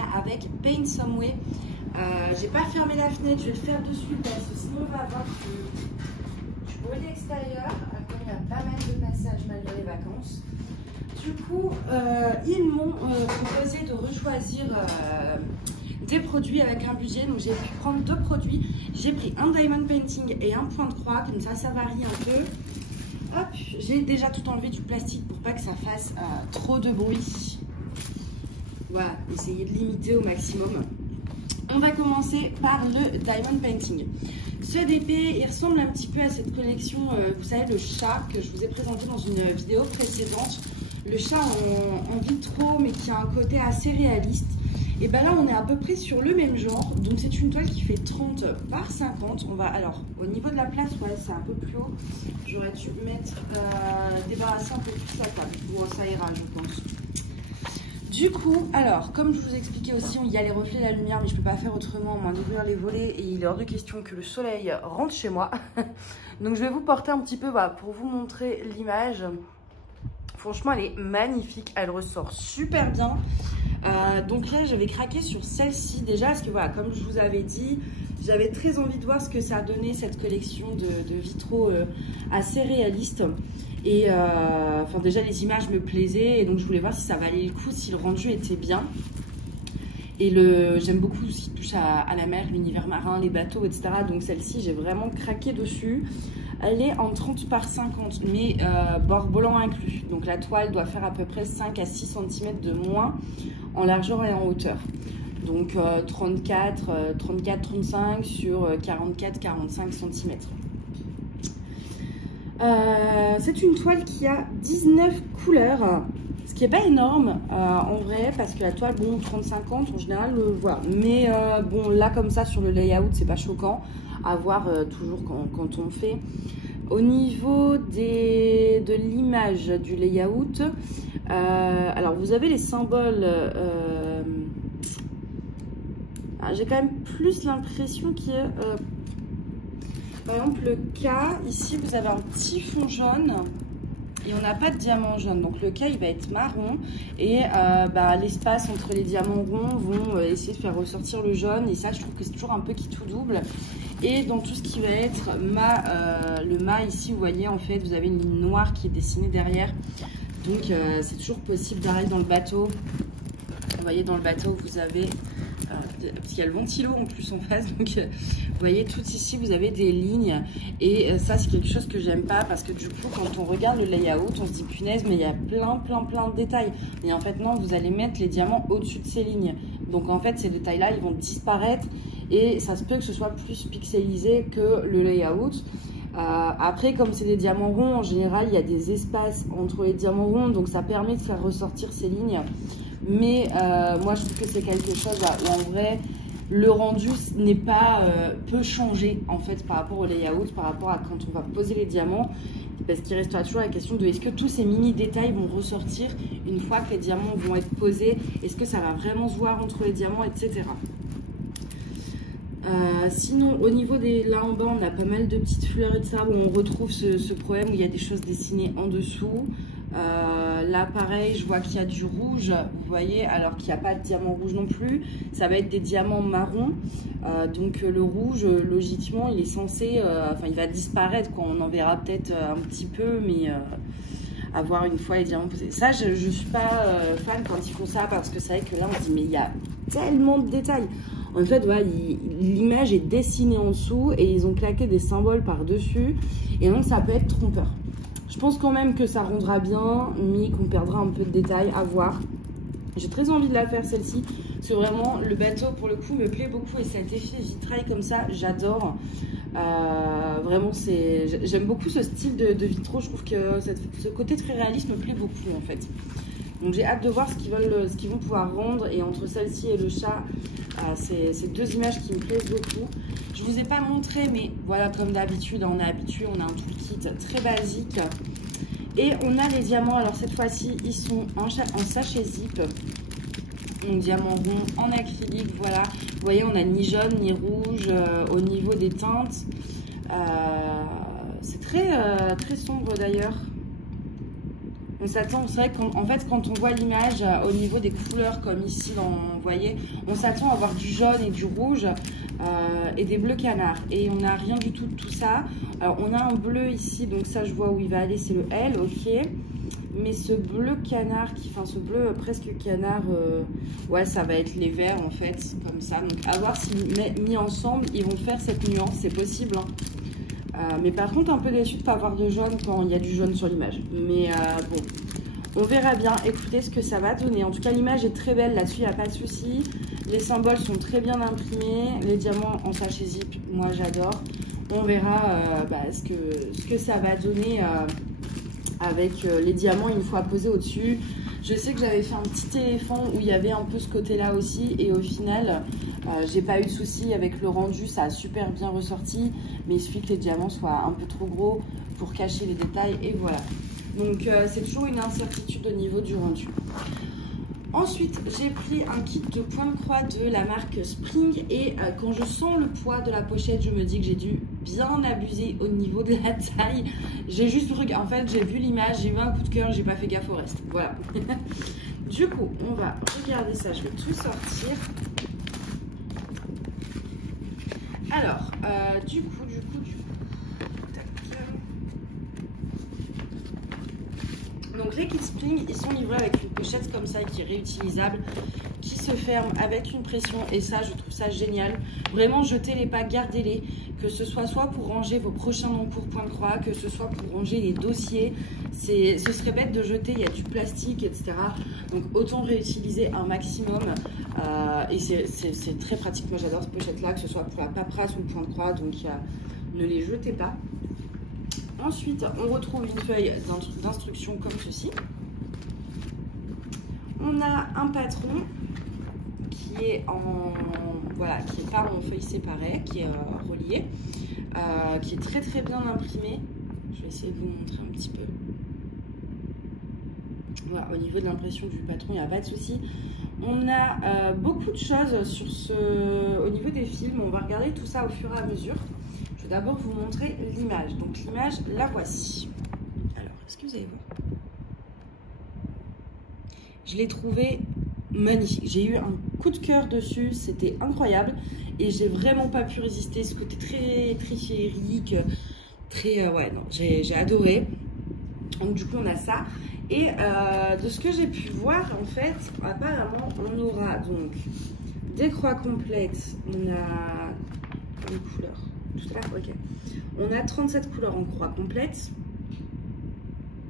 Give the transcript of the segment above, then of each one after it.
partenariat avec Paint Some Way. J'ai pas fermé la fenêtre, je vais le faire de suite parce que sinon on va avoir du bruit extérieur. Comme il y a pas mal de passages malgré les vacances. Du coup, ils m'ont proposé de rechoisir des produits avec un budget. Donc j'ai pu prendre 2 produits. J'ai pris un Diamond Painting et un point de croix, comme ça varie un peu. Hop, j'ai déjà tout enlevé du plastique pour pas que ça fasse trop de bruit. Voilà, essayez de limiter au maximum. On va commencer par le Diamond Painting. Ce DP, il ressemble un petit peu à cette collection, vous savez, le chat que je vous ai présenté dans une vidéo précédente. Le chat en vitro, mais qui a un côté assez réaliste. Et bien là, on est à peu près sur le même genre. Donc c'est une toile qui fait 30 par 50. On va, alors, au niveau de la place, ouais, c'est un peu plus haut. J'aurais dû débarrasser un peu plus la table. Bon, ça ira, je pense. Du coup, alors, comme je vous expliquais aussi, il y a les reflets de la lumière, mais je ne peux pas faire autrement, moins d'ouvrir les volets. Et il est hors de question que le soleil rentre chez moi. Donc je vais vous porter un petit peu pour vous montrer l'image. Franchement, elle est magnifique. Elle ressort super bien. Donc là, j'avais craqué sur celle-ci déjà parce que voilà, comme je vous avais dit, j'avais très envie de voir ce que ça a donné cette collection de vitraux assez réalistes. Et enfin déjà les images me plaisaient et donc je voulais voir si ça valait le coup, si le rendu était bien. Et j'aime beaucoup ce qui touche à la mer, l'univers marin, les bateaux, etc. Donc celle-ci, j'ai vraiment craqué dessus. Elle est en 30 par 50, mais bord volant inclus. Donc la toile doit faire à peu près 5 à 6 cm de moins en largeur et en hauteur. Donc 34-35 sur 44-45 cm. C'est une toile qui a 19 couleurs, ce qui n'est pas énorme en vrai, parce que la toile, bon, 30-50 en général, voilà. Mais bon, là comme ça sur le layout, c'est pas choquant à voir toujours quand on fait. Au niveau de l'image du layout, alors vous avez les symboles. J'ai quand même plus l'impression qu'il y a, par exemple, le K, ici vous avez un petit fond jaune et on n'a pas de diamant jaune. Donc le K il va être marron et l'espace entre les diamants ronds vont essayer de faire ressortir le jaune. Et ça, je trouve que c'est toujours un peu qui tout double. Et dans tout ce qui va être le mât ici, vous voyez, en fait, vous avez une ligne noire qui est dessinée derrière. Donc c'est toujours possible d'arriver dans le bateau. Vous voyez, dans le bateau, vous avez... parce qu'il y a le ventilo en plus en face, donc vous voyez tout ici vous avez des lignes et ça c'est quelque chose que j'aime pas parce que du coup quand on regarde le layout on se dit punaise mais il y a plein de détails et en fait non, vous allez mettre les diamants au-dessus de ces lignes, donc en fait ces détails là ils vont disparaître et ça se peut que ce soit plus pixelisé que le layout. Après, comme c'est des diamants ronds, en général il y a des espaces entre les diamants ronds, donc ça permet de faire ressortir ces lignes. Mais moi je trouve que c'est quelque chose où en vrai le rendu n'est pas peut changer en fait par rapport au layout, par rapport à quand on va poser les diamants, parce qu'il restera toujours la question de est-ce que tous ces mini détails vont ressortir une fois que les diamants vont être posés, est-ce que ça va vraiment se voir entre les diamants, etc. Sinon au niveau là en bas on a pas mal de petites fleurs et de ça, où on retrouve ce problème où il y a des choses dessinées en dessous. Là pareil, je vois qu'il y a du rouge, vous voyez, alors qu'il n'y a pas de diamant rouge non plus. Ça va être des diamants marrons, donc le rouge logiquement il est censé, enfin il va disparaître quoi. On en verra peut-être un petit peu, mais à voir une fois les diamants posés. Ça je suis pas fan quand ils font ça, parce que c'est vrai que là on se dit mais il y a tellement de détails. En fait, voilà, l'image est dessinée en dessous et ils ont claqué des symboles par-dessus. Et donc, ça peut être trompeur. Je pense quand même que ça rendra bien, mais qu'on perdra un peu de détails à voir. J'ai très envie de la faire, celle-ci. Parce que vraiment, le bateau, pour le coup, me plaît beaucoup. Et cet effet vitrail comme ça, j'adore. Vraiment, j'aime beaucoup ce style de vitraux. Je trouve que ce côté très réaliste me plaît beaucoup, en fait. Donc j'ai hâte de voir ce qu'ils vont pouvoir rendre. Et entre celle-ci et le chat, c'est deux images qui me plaisent beaucoup. Je vous ai pas montré, mais voilà, comme d'habitude, on est habitué, on a un toolkit très basique. Et on a les diamants. Alors cette fois-ci, ils sont en sachet zip. Donc diamant rond en acrylique, voilà. Vous voyez, on n'a ni jaune ni rouge au niveau des teintes. C'est très sombre d'ailleurs. On s'attend, c'est vrai qu'en fait, quand on voit l'image au niveau des couleurs, comme ici, vous voyez, on s'attend à avoir du jaune et du rouge et des bleus canards. Et on n'a rien du tout de tout ça. Alors, on a un bleu ici, donc ça, je vois où il va aller, c'est le L, ok. Mais ce bleu canard, ce bleu presque canard, ouais, ça va être les verts, en fait, comme ça. Donc, à voir si mis ensemble, ils vont faire cette nuance, c'est possible, hein. Mais par contre, un peu déçu de ne pas avoir de jaune quand il y a du jaune sur l'image. Mais bon, on verra bien. Écoutez ce que ça va donner. En tout cas, l'image est très belle. Là-dessus, il n'y a pas de souci. Les symboles sont très bien imprimés. Les diamants en sachet zip, moi, j'adore. On verra ce que ça va donner avec les diamants une fois posés au-dessus. Je sais que j'avais fait un petit éléphant où il y avait un peu ce côté-là aussi. Et au final, j'ai pas eu de souci avec le rendu. Ça a super bien ressorti. Mais il suffit que les diamants soient un peu trop gros pour cacher les détails. Et voilà. Donc, c'est toujours une incertitude au niveau du rendu. Ensuite, j'ai pris un kit de point de croix de la marque Spring. Et quand je sens le poids de la pochette, je me dis que j'ai dû bien abuser au niveau de la taille. J'ai juste regardé, en fait, j'ai vu l'image, j'ai vu un coup de cœur, j'ai pas fait gaffe au reste. Voilà. Du coup, on va regarder ça, je vais tout sortir. Alors, du coup. Tac. Donc les kits Spring, ils sont livrés avec une pochette comme ça qui est réutilisable, qui se ferme avec une pression et ça, je trouve ça génial. Vraiment, jetez-les pas, gardez-les, que ce soit pour ranger vos prochains concours point de croix, que ce soit pour ranger les dossiers. Ce serait bête de jeter, il y a du plastique, etc. Donc autant réutiliser un maximum et c'est très pratique. Moi, j'adore cette pochette-là, que ce soit pour la paperasse ou le point de croix, donc ne les jetez pas. Ensuite, on retrouve une feuille d'instruction comme ceci. On a un patron qui est qui est pas en feuille séparée, qui est relié, qui est très très bien imprimé. Je vais essayer de vous montrer un petit peu. Voilà, au niveau de l'impression du patron, il n'y a pas de souci. On a beaucoup de choses au niveau des films. On va regarder tout ça au fur et à mesure. Je vais d'abord vous montrer l'image. Donc l'image, la voici. Alors, est-ce que vous allez voir? Je l'ai trouvé magnifique. J'ai eu un coup de cœur dessus. C'était incroyable. Et j'ai vraiment pas pu résister. Ce côté très, très féerique. Très, ouais, non, j'ai adoré. Donc du coup, on a ça. Et de ce que j'ai pu voir, en fait, apparemment, on aura donc des croix complètes. On a une couleur. Tout à l'heure, ok. On a 37 couleurs en croix complète.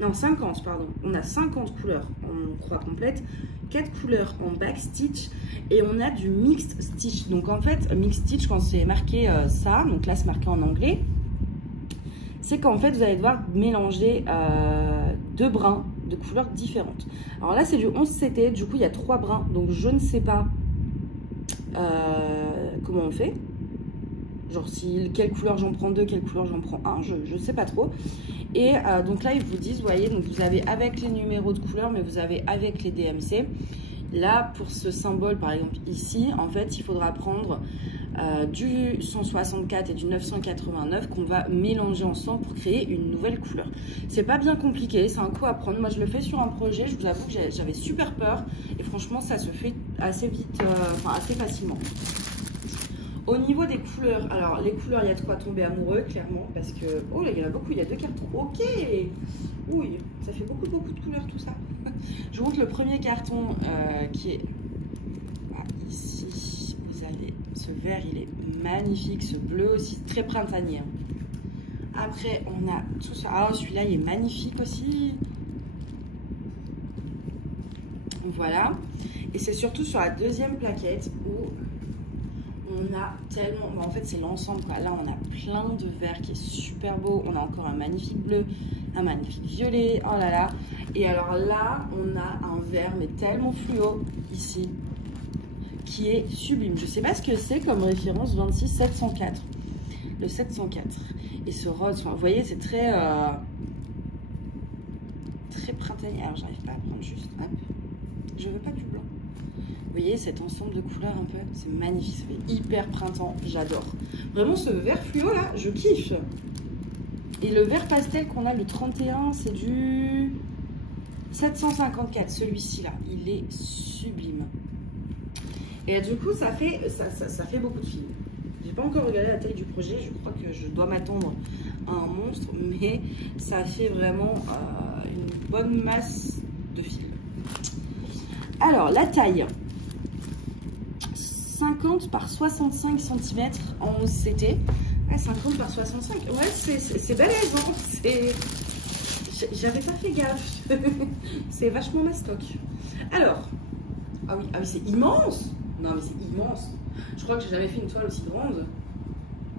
Non, 50, pardon. On a 50 couleurs en croix complète, 4 couleurs en back stitch et on a du mixed stitch. Donc en fait, mixed stitch, quand c'est marqué ça, donc là c'est marqué en anglais, c'est qu'en fait vous allez devoir mélanger deux brins de couleurs différentes. Alors là c'est du 11 CT, du coup il y a 3 brins, donc je ne sais pas comment on fait. Genre quelle couleur j'en prends 2, quelle couleur j'en prends 1, je ne sais pas trop. Et donc là ils vous disent, vous voyez, donc vous avez avec les numéros de couleurs, mais vous avez avec les DMC. Là pour ce symbole par exemple ici, en fait il faudra prendre du 164 et du 989 qu'on va mélanger ensemble pour créer une nouvelle couleur. C'est pas bien compliqué, c'est un coup à prendre. Moi je le fais sur un projet, je vous avoue que j'avais super peur et franchement ça se fait assez vite, enfin assez facilement. Au niveau des couleurs, alors les couleurs, il y a de quoi tomber amoureux, clairement, parce que... Oh là, il y en a beaucoup, il y a 2 cartons. Ok. Oui, ça fait beaucoup de couleurs, tout ça. Je vous montre le premier carton qui est... Ah, ici, vous avez ce vert, il est magnifique. Ce bleu aussi, très printanier. Après, on a tout ça. Ah, celui-là, il est magnifique aussi. Voilà. Et c'est surtout sur la deuxième plaquette où... on a tellement, en fait c'est l'ensemble quoi. Là on a plein de vert qui est super beau, on a encore un magnifique bleu, un magnifique violet, oh là là. Et alors là on a un vert mais tellement fluo ici qui est sublime. Je sais pas ce que c'est comme référence, 26 704, le 704. Et ce rose, enfin, vous voyez c'est très très printanier. Alors j'arrive pas à prendre juste, hop, je veux pas du blanc. Vous voyez cet ensemble de couleurs un peu, c'est magnifique, ça fait hyper printemps, j'adore. Vraiment ce vert fluo là, je kiffe. Et le vert pastel qu'on a le 31, c'est du 754, celui-ci là, il est sublime. Et du coup, ça fait beaucoup de fils. J'ai pas encore regardé la taille du projet, je crois que je dois m'attendre à un monstre, mais ça fait vraiment une bonne masse de fils. Alors, la taille, 50 par 65 cm en 11 CT. Ah, 50 par 65, ouais, c'est balèze, hein. J'avais pas fait gaffe. C'est vachement mastoc. Alors, ah oui, c'est immense. Non, mais c'est immense. Je crois que j'ai jamais fait une toile aussi grande.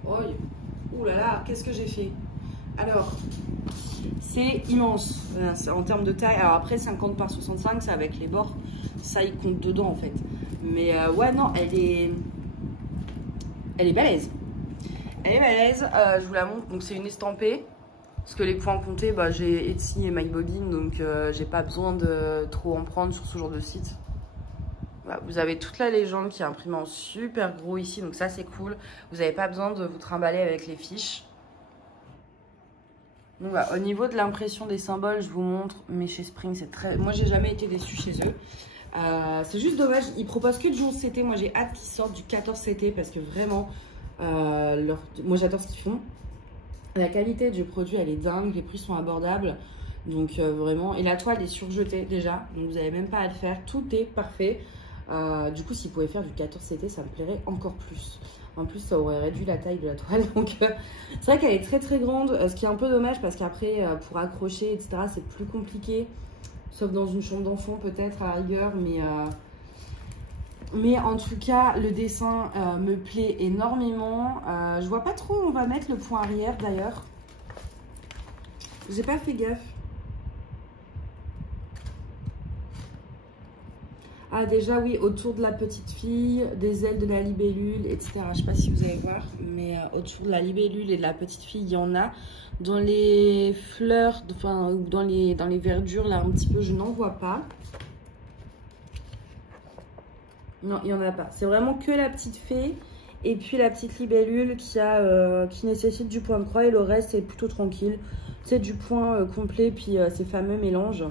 Oh, ouh là là, qu'est-ce que j'ai fait? Alors, c'est immense en termes de taille. Alors après, 50 par 65, c'est avec les bords. Ça, il compte dedans, en fait. Mais ouais, non, elle est balèze. Elle est balèze. Je vous la montre. Donc, c'est une estampée. Parce que les points comptés, bah, j'ai Etsy et MyBobbin, donc j'ai pas besoin de trop en prendre sur ce genre de site. Voilà, vous avez toute la légende qui est imprimée en super gros ici, donc ça c'est cool. Vous n'avez pas besoin de vous trimballer avec les fiches. Donc voilà, au niveau de l'impression des symboles, je vous montre, mais chez Spring, c'est très... Moi, j'ai jamais été déçue chez eux. C'est juste dommage, ils proposent que du 11 CT. Moi, j'ai hâte qu'ils sortent du 14 CT parce que vraiment, moi j'adore ce qu'ils font. La qualité du produit, elle est dingue, les prix sont abordables. Donc vraiment, et la toile est surjetée déjà, donc vous n'avez même pas à le faire, tout est parfait. Du coup, s'ils pouvaient faire du 14 CT, ça me plairait encore plus. En plus, ça aurait réduit la taille de la toile. Donc c'est vrai qu'elle est très très grande, ce qui est un peu dommage parce qu'après, pour accrocher, etc., c'est plus compliqué. Sauf dans une chambre d'enfant peut-être à la rigueur, mais en tout cas, le dessin me plaît énormément. Je vois pas trop où on va mettre le point arrière d'ailleurs. J'ai pas fait gaffe. Ah déjà oui, autour de la petite fille, des ailes de la libellule, etc. Je sais pas si vous allez voir, mais autour de la libellule et de la petite fille, il y en a. Dans les fleurs, enfin dans les verdures là un petit peu, je n'en vois pas. Non, il n'y en a pas. C'est vraiment que la petite fée et puis la petite libellule qui nécessite du point de croix et le reste c'est plutôt tranquille. C'est du point complet puis ces fameux mélanges.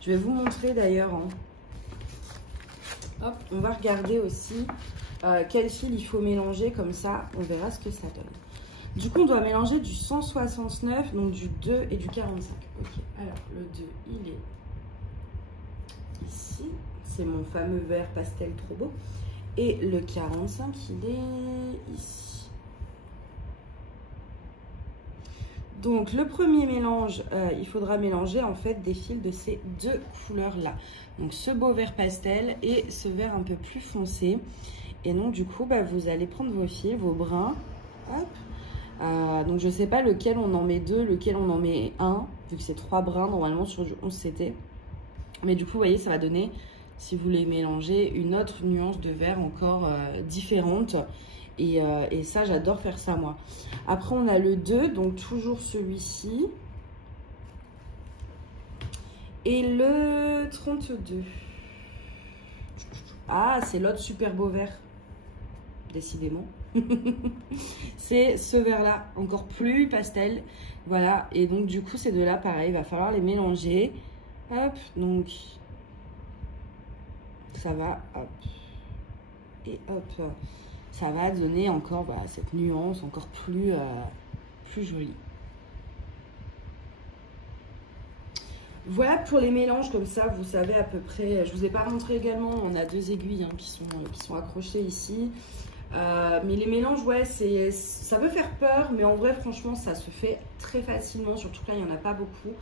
Je vais vous montrer d'ailleurs. Hein. Hop, on va regarder aussi quel fil il faut mélanger, comme ça on verra ce que ça donne. Du coup on doit mélanger du 169, donc du 2 et du 45. Ok, alors le 2 il est ici, c'est mon fameux vert pastel trop beau. Et le 45 il est ici. Donc le premier mélange, il faudra mélanger en fait des fils de ces deux couleurs là. Donc ce beau vert pastel et ce vert un peu plus foncé. Et donc du coup bah, vous allez prendre vos fils, vos brins. Hop. Donc je sais pas lequel on en met deux, lequel on en met un, vu que c'est 3 brins normalement sur du 11 CT. Mais du coup vous voyez ça va donner, si vous les mélangez, une autre nuance de vert encore différente. Et ça j'adore faire ça moi. Après on a le 2, donc toujours celui-ci. Et le 32. Ah, c'est l'autre super beau vert. Décidément. C'est ce vert-là, encore plus pastel. Voilà, et donc du coup, ces deux-là, pareil, il va falloir les mélanger. Hop, donc ça va, hop. Et hop, ça va donner encore bah, cette nuance encore plus jolie. Voilà pour les mélanges, comme ça vous savez à peu près. Je vous ai pas montré également, on a 2 aiguilles hein, qui sont accrochées ici. Mais les mélanges, ouais, ça peut faire peur, mais en vrai franchement ça se fait très facilement, surtout que là il n'y en a pas beaucoup.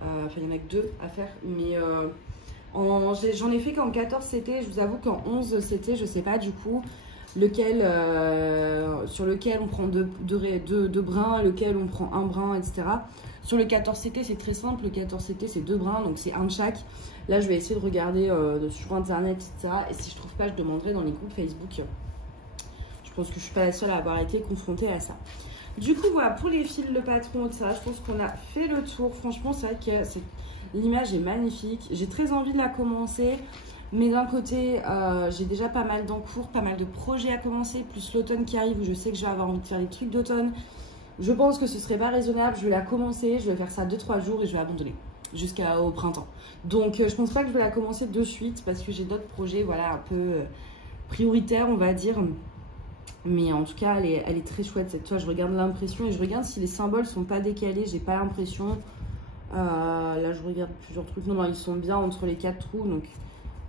Enfin il y en a que 2 à faire, mais j'en ai fait qu'en 14 CT, je vous avoue qu'en 11 CT je sais pas du coup lequel, sur lequel on prend deux brins, lequel on prend un brin, etc. Sur le 14 CT, c'est très simple. Le 14 CT, c'est 2 brins, donc c'est un de chaque. Là, je vais essayer de regarder sur Internet, etc. Et si je trouve pas, je demanderai dans les groupes Facebook. Je pense que je suis pas la seule à avoir été confrontée à ça. Du coup, voilà, pour les fils, le patron, etc. Je pense qu'on a fait le tour. Franchement, c'est vrai que l'image est magnifique. J'ai très envie de la commencer. Mais d'un côté, j'ai déjà pas mal d'encours, pas mal de projets à commencer, plus l'automne qui arrive où je sais que je vais avoir envie de faire des trucs d'automne. Je pense que ce serait pas raisonnable, je vais la commencer, je vais faire ça 2-3 jours et je vais abandonner. jusqu'au printemps. Donc je pense pas que je vais la commencer de suite parce que j'ai d'autres projets, voilà, un peu prioritaires, on va dire. Mais en tout cas, elle est très chouette cette toile. Je regarde l'impression et je regarde si les symboles sont pas décalés. J'ai pas l'impression. Là, je regarde plusieurs trucs. Non, non, ils sont bien entre les 4 trous. Donc,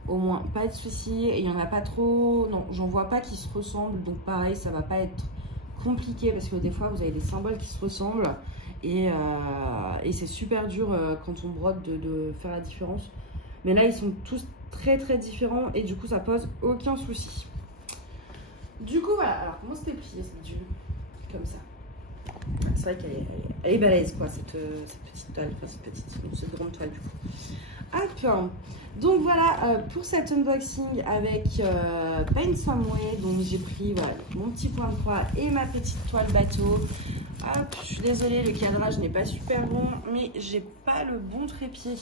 au moins, pas de soucis. Et il y en a pas trop. Non, j'en vois pas qui se ressemblent. Donc, pareil, ça va pas être compliqué parce que des fois, vous avez des symboles qui se ressemblent. Et c'est super dur quand on brode de faire la différence. Mais là, ils sont tous très, très différents. Et du coup, ça pose aucun souci. Du coup, voilà. Alors, comment c'était plié cette tuile? Comme ça. C'est vrai qu'elle est balèze, quoi, cette petite toile. Enfin, cette grande toile, du coup. Hop. Donc, voilà, pour cet unboxing avec Paint Some Way. Donc, j'ai pris, voilà, mon petit point de croix et ma petite toile bateau. Hop, je suis désolée, le cadrage n'est pas super bon, mais j'ai pas le bon trépied.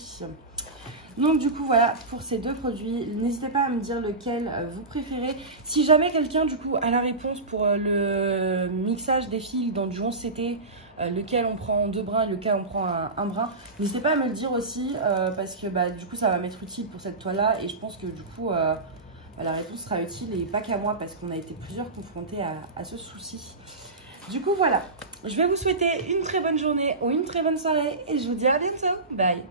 Donc du coup voilà pour ces deux produits, n'hésitez pas à me dire lequel vous préférez. Si jamais quelqu'un du coup a la réponse pour le mixage des fils dans du 11CT, lequel on prend 2 brins, lequel on prend un brin, n'hésitez pas à me le dire aussi parce que bah, du coup ça va m'être utile pour cette toile là et je pense que du coup la réponse sera utile et pas qu'à moi parce qu'on a été plusieurs confrontés à ce souci. Du coup voilà, je vais vous souhaiter une très bonne journée ou une très bonne soirée et je vous dis à bientôt, bye.